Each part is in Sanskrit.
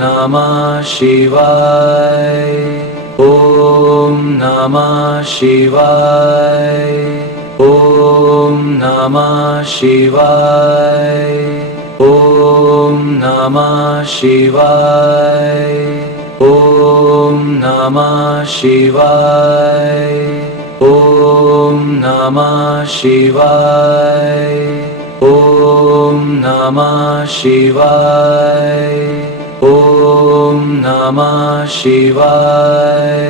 नमः शिवाय। ॐ नमः शिवाय। ॐ नमः शिवाय। ॐ नमः शिवाय। ॐ नमः शिवाय। ॐ नमः शिवाय। ॐ नमः शिवाय ॐ नमः शिवाय।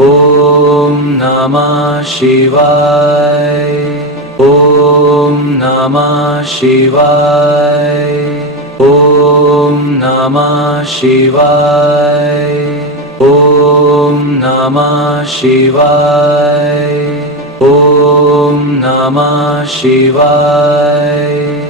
ॐ नमः शिवाय। ॐ नमः शिवाय। ॐ नमः शिवाय। ॐ नमः शिवाय। ॐ नमः शिवाय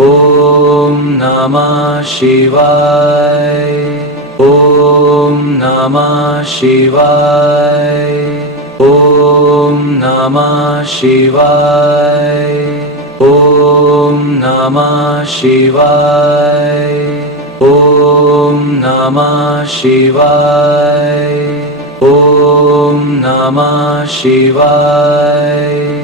ॐ नमः शिवाय ॐ नमः शिवाय ॐ नमः शिवाय ॐ नमः शिवाय ॐ नमः शिवाय ॐ नमः शिवाय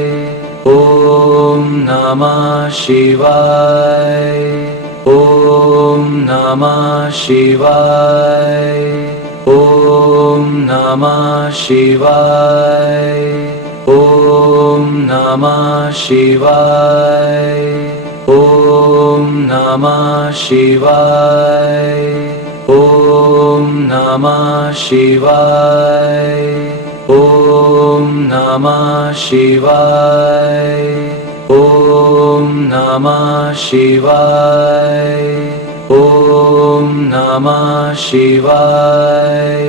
नमः शिवाय। ॐ नमः शिवाय। ॐ नमः शिवाय। ॐ नमः शिवाय। ॐ नमः शिवाय। ॐ नमः शिवाय। ॐ नमः शिवाय। ॐ नमः शिवाय। ॐ नमः शिवाय।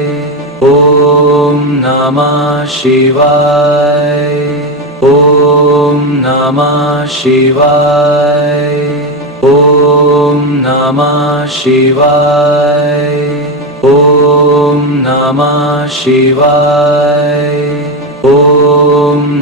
ॐ नमः शिवाय। ॐ नमः शिवाय। ॐ नमः शिवाय। ॐ नमः शिवाय। ॐ